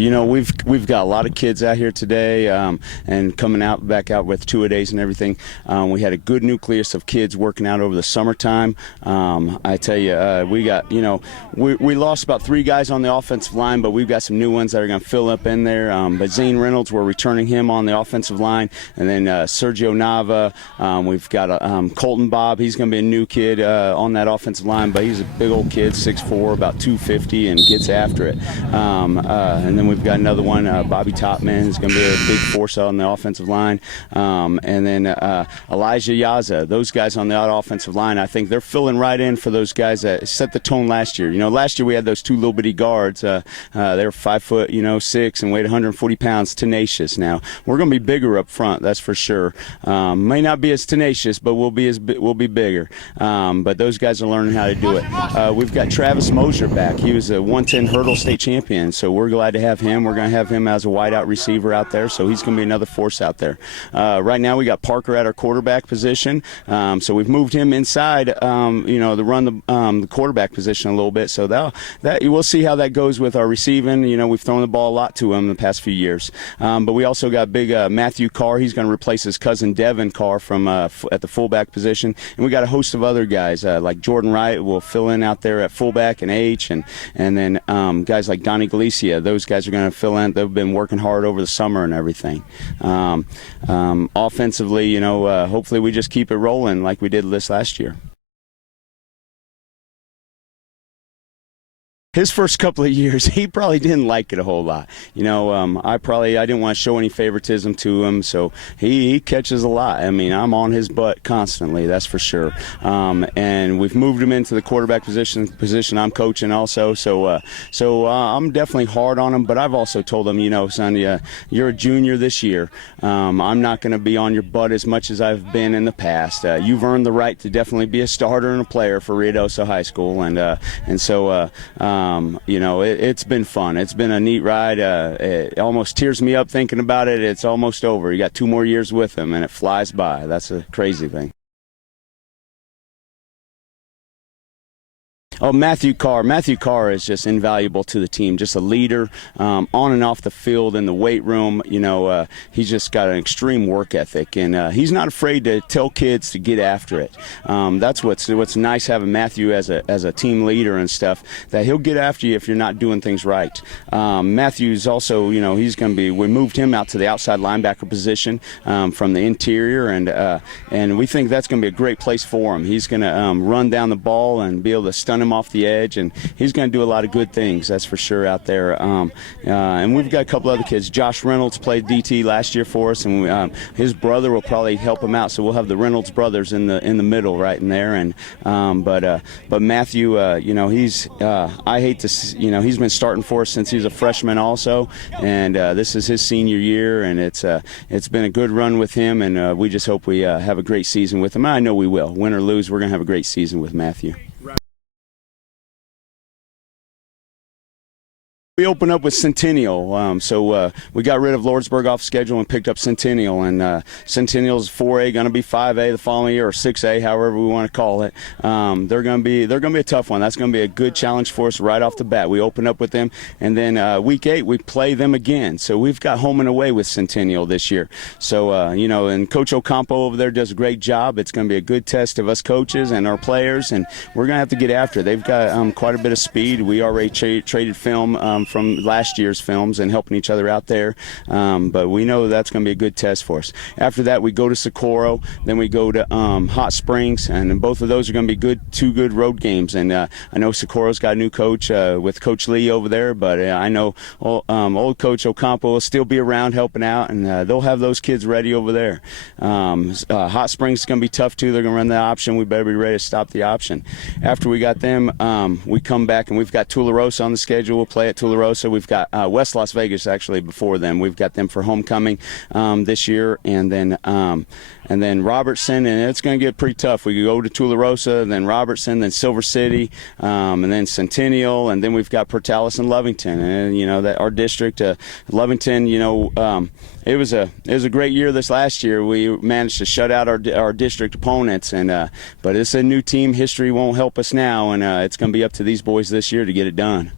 You know, we've got a lot of kids out here today, and coming back out with two-a-days and everything. We had a good nucleus of kids working out over the summertime. I tell you, we got, you know, we lost about 3 guys on the offensive line, but we've got some new ones that are going to fill up in there. But Zane Reynolds, we're returning him on the offensive line, and then Sergio Nava. We've got Colton Bob. He's going to be a new kid on that offensive line, but he's a big old kid, 6'4", about 250, and gets after it. And then we've got another one, Bobby Topman, is going to be a big force on the offensive line. And then Elijah Yaza. Those guys on the offensive line, I think they're filling right in for those guys that set the tone last year. You know, last year we had those 2 little bitty guards. They were 5'6" and weighed 140 pounds, tenacious. Now we're going to be bigger up front, that's for sure. May not be as tenacious, but we'll be bigger. But those guys are learning how to do it. We've got Travis Mosier back. He was a 110 hurdle state champion, so we're glad to have him. We're going to have him as a wideout receiver out there, so he's going to be another force out there. Right now we got Parker at our quarterback position, so we've moved him inside, you know, to run the quarterback position a little bit. So that we'll see how that goes with our receiving. You know, we've thrown the ball a lot to him the past few years. But we also got big Matthew Carr. He's going to replace his cousin Devin Carr from at the fullback position, and we got a host of other guys like Jordan Wright will fill in out there at fullback and H, and then guys like Donnie Galicia. Those guys are going to fill in. They've been working hard over the summer and everything. Offensively, you know, hopefully we just keep it rolling like we did this last year. His first couple of years, he probably didn't like it a whole lot. You know, I didn't want to show any favoritism to him, so he catches a lot. I mean, I'm on his butt constantly, that's for sure. And we've moved him into the quarterback position I'm coaching also. So I'm definitely hard on him, but I've also told him, you know, son, you're a junior this year. I'm not going to be on your butt as much as I've been in the past. You've earned the right to definitely be a starter and a player for Ruidoso High School, and so. You know, it's been fun. It's been a neat ride. It almost tears me up thinking about it. It's almost over. You got 2 more years with him, and it flies by. That's a crazy thing. Oh, Matthew Carr. Matthew Carr is just invaluable to the team, just a leader on and off the field in the weight room. You know, he's just got an extreme work ethic, and he's not afraid to tell kids to get after it. That's what's nice having Matthew as a team leader and stuff, that he'll get after you if you're not doing things right. Matthew's also, you know, we moved him out to the outside linebacker position from the interior, and we think that's going to be a great place for him. He's going to run down the ball and be able to stun him off the edge, and he's going to do a lot of good things, that's for sure, out there. And we've got a couple other kids. Josh Reynolds played DT last year for us, and his brother will probably help him out, so we'll have the Reynolds brothers in the middle right in there. And but Matthew, you know, I hate to, you know, he's been starting for us since he was a freshman also, and this is his senior year, and it's been a good run with him, and we just hope we have a great season with him. I know we will. Win or lose, we're going to have a great season with Matthew. We opened up with Centennial, so we got rid of Lordsburg off schedule and picked up Centennial, and Centennial's 4A, going to be 5A the following year, or 6A, however we want to call it. They're going to be a tough one. That's going to be a good challenge for us right off the bat. We open up with them, and then week 8 we play them again. So we've got home and away with Centennial this year. So you know, and Coach Ocampo over there does a great job. It's going to be a good test of us coaches and our players, and we're going to have to get after it. They've got quite a bit of speed. We already traded film from last year's films and helping each other out there, but we know that's going to be a good test for us. After that, we go to Socorro, then we go to Hot Springs, and both of those are going to be two good road games. And I know Socorro's got a new coach with Coach Lee over there, but I know old Coach Ocampo will still be around helping out, and they'll have those kids ready over there. Hot Springs is going to be tough too. They're going to run the option. We better be ready to stop the option. After we got them, we come back and we've got Tularosa on the schedule. We'll play at Tularosa. We've got West Las Vegas actually before them. We've got them for homecoming this year, and then Robertson, and it's going to get pretty tough. We go to Tularosa, then Robertson, then Silver City, and then Centennial, and then we've got Portales and Lovington. And you know that our district, Lovington, you know, it was a great year this last year. We managed to shut out our district opponents, and but it's a new team. History won't help us now, and it's going to be up to these boys this year to get it done.